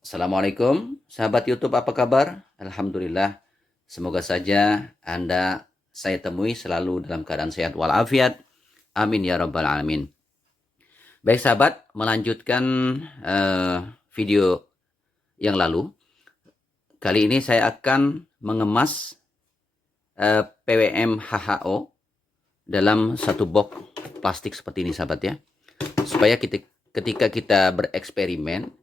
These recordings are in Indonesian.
Assalamualaikum, sahabat YouTube, apa kabar? Alhamdulillah, semoga saja saya temui selalu dalam keadaan sehat walafiat. Amin ya rabbal alamin. Baik sahabat, melanjutkan video yang lalu. Kali ini saya akan mengemas PWM HHO dalam satu box plastik seperti ini sahabat ya. Supaya ketika kita bereksperimen,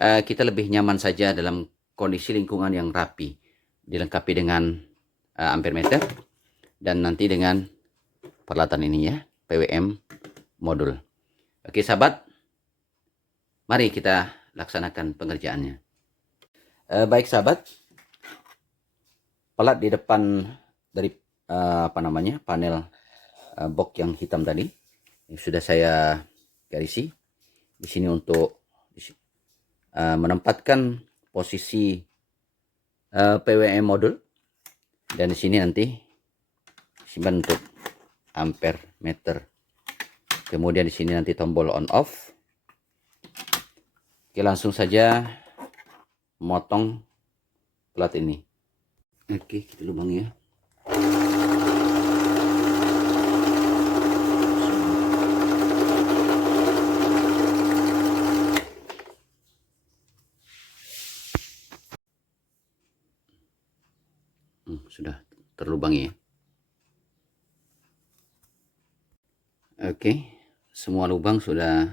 kita lebih nyaman saja dalam kondisi lingkungan yang rapi, dilengkapi dengan ampere meter dan nanti dengan peralatan ini ya, PWM modul. Oke sahabat, mari kita laksanakan pengerjaannya. Baik sahabat, pelat di depan dari panel box yang hitam tadi sudah saya garisi di sini untuk menempatkan posisi PWM modul, dan di sini nanti simpan untuk ampere meter. Kemudian di sini nanti tombol on off. Oke, langsung saja memotong plat ini. Oke, kita lubangi ya. Sudah terlubangi ya. Oke, semua lubang sudah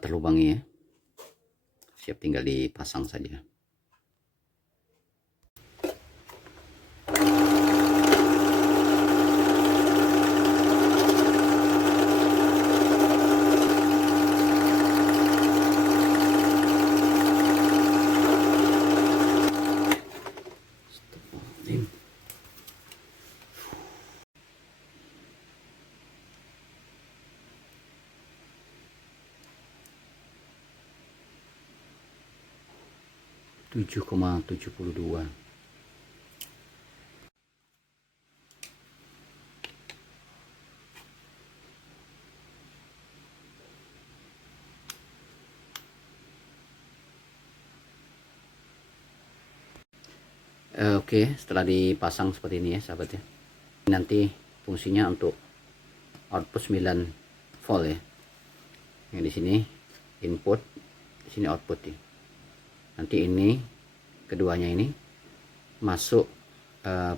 terlubangi ya. Siap tinggal dipasang saja. Tujuh 7,72. Oke, setelah dipasang seperti ini ya sahabat ya. Nanti fungsinya untuk output 9 volt ya. Yang di sini input, di sini output ya. Nanti ini keduanya ini masuk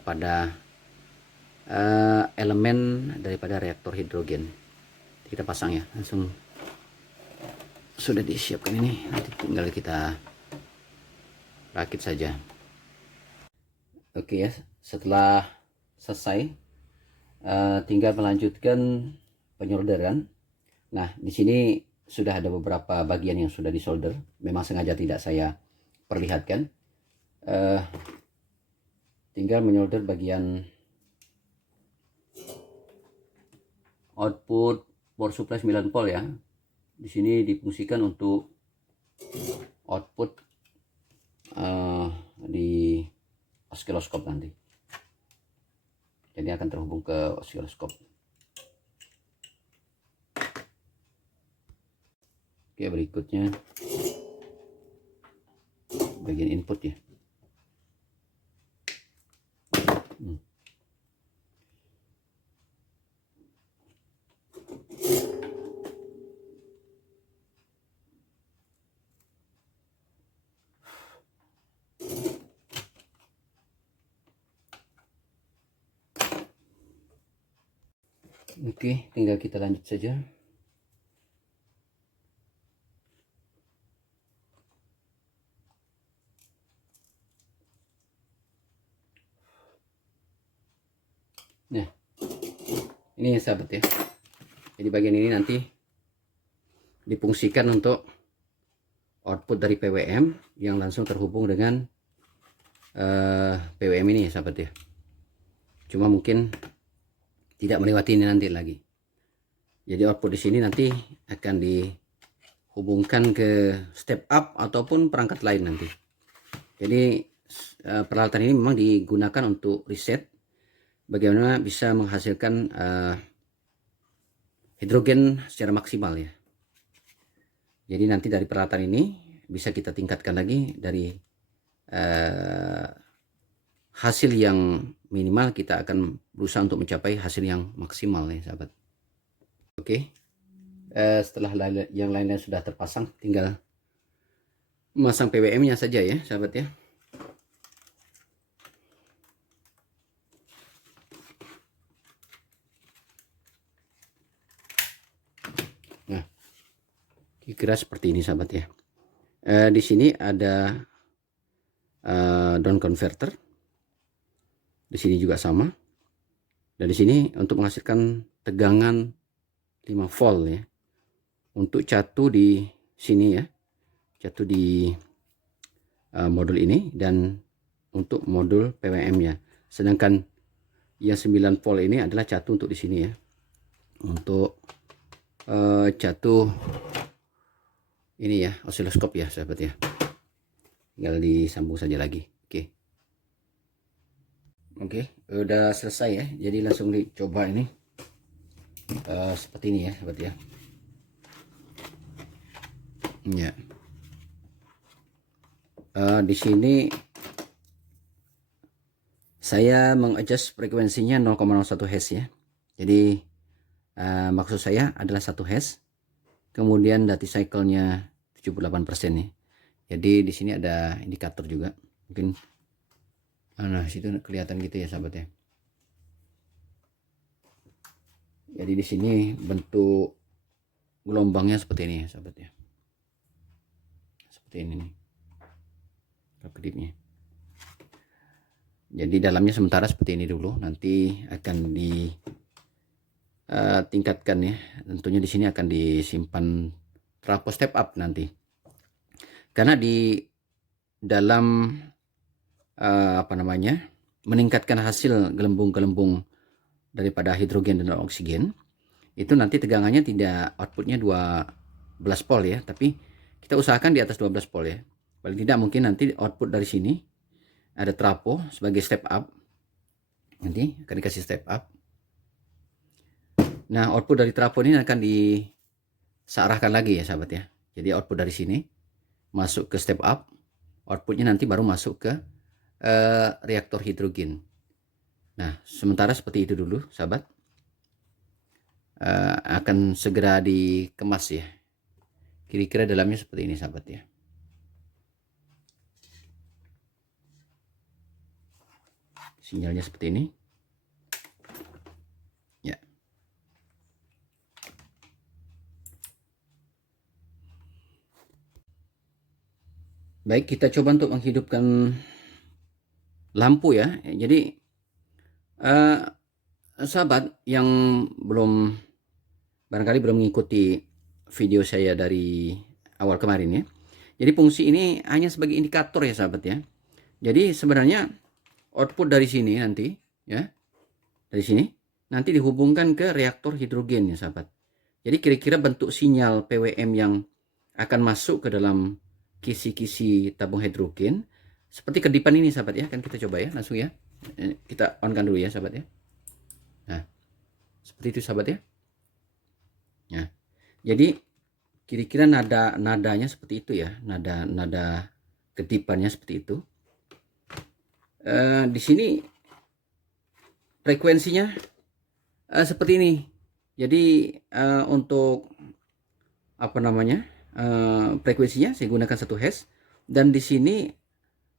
pada elemen daripada reaktor hidrogen. Kita pasang ya, langsung sudah disiapkan ini, nanti tinggal kita rakit saja. Oke ya, setelah selesai tinggal melanjutkan penyolderan. Nah, di sini sudah ada beberapa bagian yang sudah disolder. Memang sengaja tidak saya perlihatkan. Tinggal menyolder bagian output power supply 9 volt ya. Di sini difungsikan untuk output di osiloskop nanti. Jadi akan terhubung ke osiloskop. Oke, berikutnya bagian input ya. Oke, tinggal kita lanjut saja. Nah, ini sahabat ya. Jadi bagian ini nanti difungsikan untuk output dari PWM yang langsung terhubung dengan PWM ini ya sahabat ya. Cuma mungkin tidak melewati ini nanti lagi. Jadi output di sini nanti akan dihubungkan ke step up ataupun perangkat lain nanti. Jadi peralatan ini memang digunakan untuk riset bagaimana bisa menghasilkan hidrogen secara maksimal ya. Jadi nanti dari peralatan ini bisa kita tingkatkan lagi dari hasil yang minimal, kita akan berusaha untuk mencapai hasil yang maksimal ya sahabat. Oke, setelah yang lainnya sudah terpasang, tinggal memasang PWM-nya saja ya sahabat ya. Nah, kira-kira seperti ini sahabat ya. Di sini ada down converter, di sini juga sama, dan di sini untuk menghasilkan tegangan 5 volt ya, untuk catu di sini ya, catu di modul ini, dan untuk modul PWM ya. Sedangkan yang 9 volt ini adalah catu untuk di sini ya, untuk catu ini ya, osiloskop ya sahabat ya. Tinggal disambung saja lagi. Oke, udah selesai ya. Jadi langsung dicoba ini seperti ini ya sahabat ya. Ya. Di sini saya mengadjust frekuensinya 0,01 Hz ya. Jadi maksud saya adalah 1 Hz. Kemudian dati cycle-nya 78% ya. Jadi di sini ada indikator juga. Mungkin nah situ kelihatan gitu ya sahabat ya. Jadi di sini bentuk gelombangnya seperti ini ya sahabat ya. Seperti ini nih. Kedipnya. Jadi dalamnya sementara seperti ini dulu, nanti akan ditingkatkan ya. Tentunya di sini akan disimpan trafo step up nanti. Karena di dalam meningkatkan hasil gelembung-gelembung daripada hidrogen dan oksigen, itu nanti tegangannya tidak outputnya 12 volt ya, tapi kita usahakan di atas 12 volt ya. Paling tidak mungkin nanti output dari sini ada trafo sebagai step up, nanti akan dikasih step up. Nah, output dari trafo ini akan disearahkan lagi ya sahabat ya. Jadi output dari sini masuk ke step up, outputnya nanti baru masuk ke reaktor hidrogen. Nah, sementara seperti itu dulu sahabat. Akan segera dikemas ya. Kira-kira dalamnya seperti ini sahabat ya. Sinyalnya seperti ini. Ya. Baik, kita coba untuk menghidupkan lampu ya. Jadi sahabat yang barangkali belum mengikuti video saya dari awal kemarin ya. Jadi fungsi ini hanya sebagai indikator ya sahabat ya. Jadi sebenarnya output dari sini nanti ya, dari sini nanti dihubungkan ke reaktor hidrogen ya sahabat. Jadi kira-kira bentuk sinyal PWM yang akan masuk ke dalam kisi-kisi tabung hidrogen seperti kedipan ini sahabat ya. Kan kita coba ya langsung ya. Kita on kan dulu ya sahabat ya. Nah, seperti itu sahabat ya. Nah, jadi kira-kira nadanya seperti itu ya. Nada kedipannya seperti itu. Di sini frekuensinya seperti ini. Jadi untuk frekuensinya saya gunakan 1 Hz, dan di sini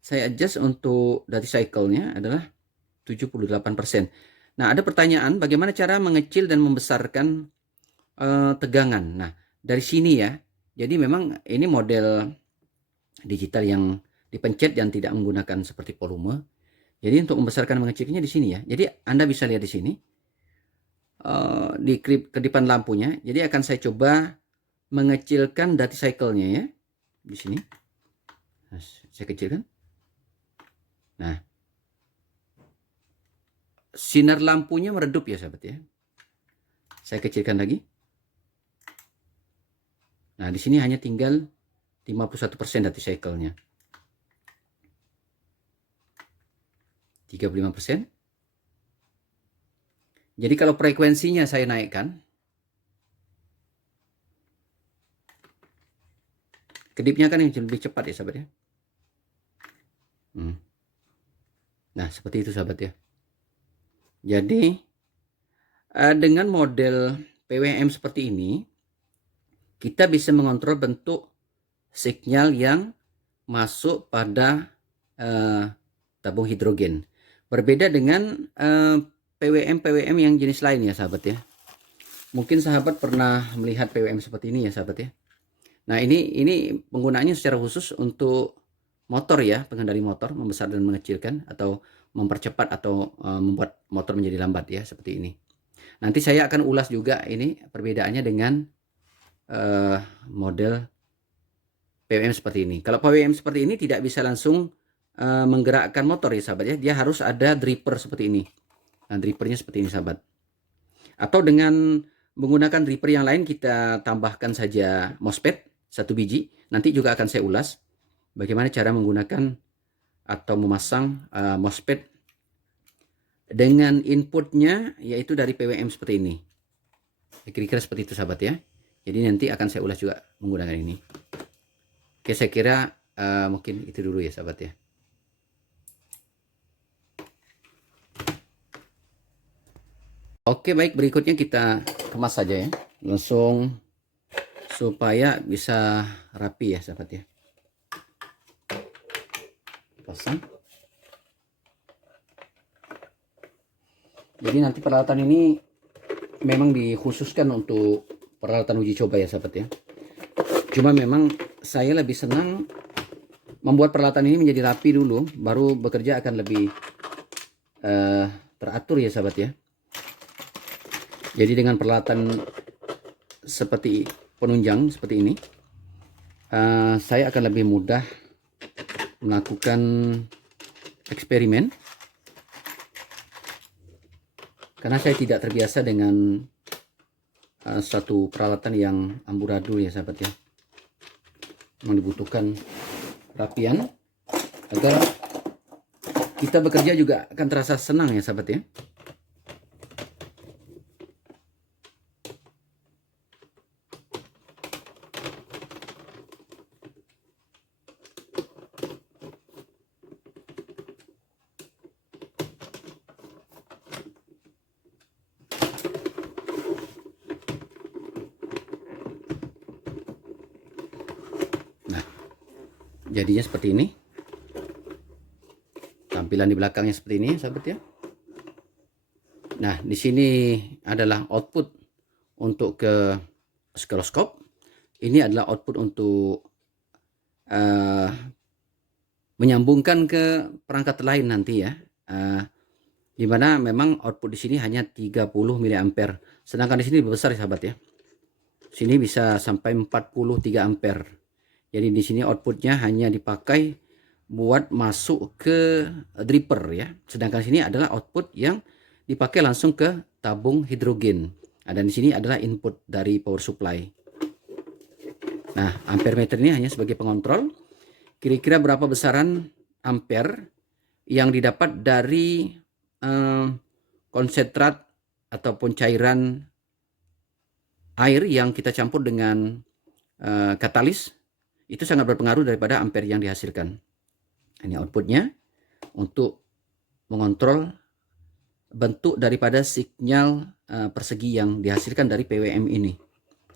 saya adjust untuk dari cycle-nya adalah 78%. Nah, ada pertanyaan bagaimana cara mengecil dan membesarkan tegangan. Nah, dari sini ya. Jadi memang ini model digital yang dipencet dan tidak menggunakan seperti volume. Jadi untuk membesarkan mengecilnya di sini ya. Jadi Anda bisa lihat di sini di kedipan lampunya. Jadi akan saya coba mengecilkan dati cycle-nya ya. Di sini. Nah, saya kecilkan. Nah, sinar lampunya meredup ya sahabat ya. Saya kecilkan lagi. Nah, di sini hanya tinggal 51% dati cycle-nya. 35%. Jadi kalau frekuensinya saya naikkan, Kedipnya kan yang lebih cepat ya sahabat ya. Nah seperti itu sahabat ya. Jadi dengan model PWM seperti ini, kita bisa mengontrol bentuk sinyal yang masuk pada tabung hidrogen. Berbeda dengan PWM yang jenis lain ya sahabat ya. Mungkin sahabat pernah melihat PWM seperti ini ya sahabat ya. Nah ini penggunaannya secara khusus untuk motor ya, pengendali motor, membesar dan mengecilkan atau mempercepat atau membuat motor menjadi lambat ya, seperti ini. Nanti saya akan ulas juga ini perbedaannya dengan model PWM seperti ini. Kalau PWM seperti ini tidak bisa langsung menggerakkan motor ya sahabat ya, dia harus ada dripper seperti ini. Nah, drippernya seperti ini sahabat. Atau dengan menggunakan dripper yang lain, kita tambahkan saja MOSFET 1 biji. Nanti juga akan saya ulas bagaimana cara menggunakan atau memasang MOSFET dengan inputnya yaitu dari PWM seperti ini. Kira-kira seperti itu sahabat ya. Jadi nanti akan saya ulas juga menggunakan ini. Oke, saya kira mungkin itu dulu ya sahabat ya. Oke, baik, berikutnya kita kemas saja ya. Langsung supaya bisa rapi ya sahabat ya. Pasang. Jadi nanti peralatan ini memang dikhususkan untuk peralatan uji coba ya sahabat ya. Cuma memang saya lebih senang membuat peralatan ini menjadi rapi dulu, baru bekerja akan lebih teratur ya sahabat ya. Jadi dengan peralatan seperti penunjang seperti ini, saya akan lebih mudah melakukan eksperimen karena saya tidak terbiasa dengan satu peralatan yang amburadul ya sahabat ya. Memang dibutuhkan rapian agar kita bekerja juga akan terasa senang ya sahabat ya. Jadinya seperti ini, tampilan di belakangnya seperti ini sahabat ya. Nah di sini adalah output untuk ke oscilloscope, ini adalah output untuk menyambungkan ke perangkat lain nanti ya, dimana memang output di sini hanya 30 mA, sedangkan di sini lebih besar ya sahabat ya. Sini bisa sampai 43 ampere. Jadi di sini outputnya hanya dipakai buat masuk ke dripper ya. Sedangkan sini adalah output yang dipakai langsung ke tabung hidrogen. Dan di sini adalah input dari power supply. Nah, ampere meter ini hanya sebagai pengontrol. Kira-kira berapa besaran ampere yang didapat dari konsentrat ataupun cairan air yang kita campur dengan katalis. Itu sangat berpengaruh daripada ampere yang dihasilkan. Ini outputnya untuk mengontrol bentuk daripada sinyal persegi yang dihasilkan dari PWM ini.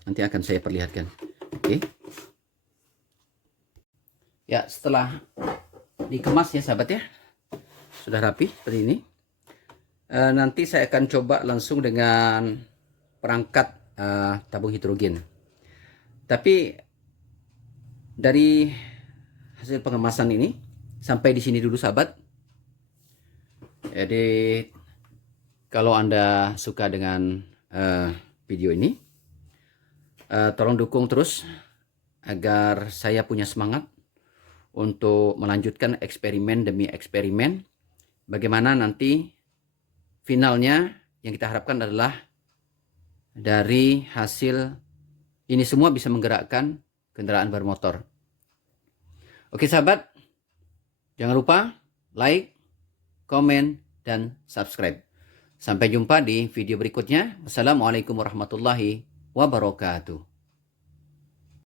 Nanti akan saya perlihatkan. Oke. Ya, setelah dikemas ya sahabat ya, sudah rapi seperti ini. Nanti saya akan coba langsung dengan perangkat tabung hidrogen. Tapi dari hasil pengemasan ini sampai di sini dulu sahabat. Jadi kalau Anda suka dengan video ini, tolong dukung terus agar saya punya semangat untuk melanjutkan eksperimen demi eksperimen. Bagaimana nanti finalnya yang kita harapkan adalah dari hasil ini semua bisa menggerakkan kendaraan bermotor. Oke sahabat, jangan lupa like, komen, dan subscribe. Sampai jumpa di video berikutnya. Wassalamualaikum warahmatullahi wabarakatuh.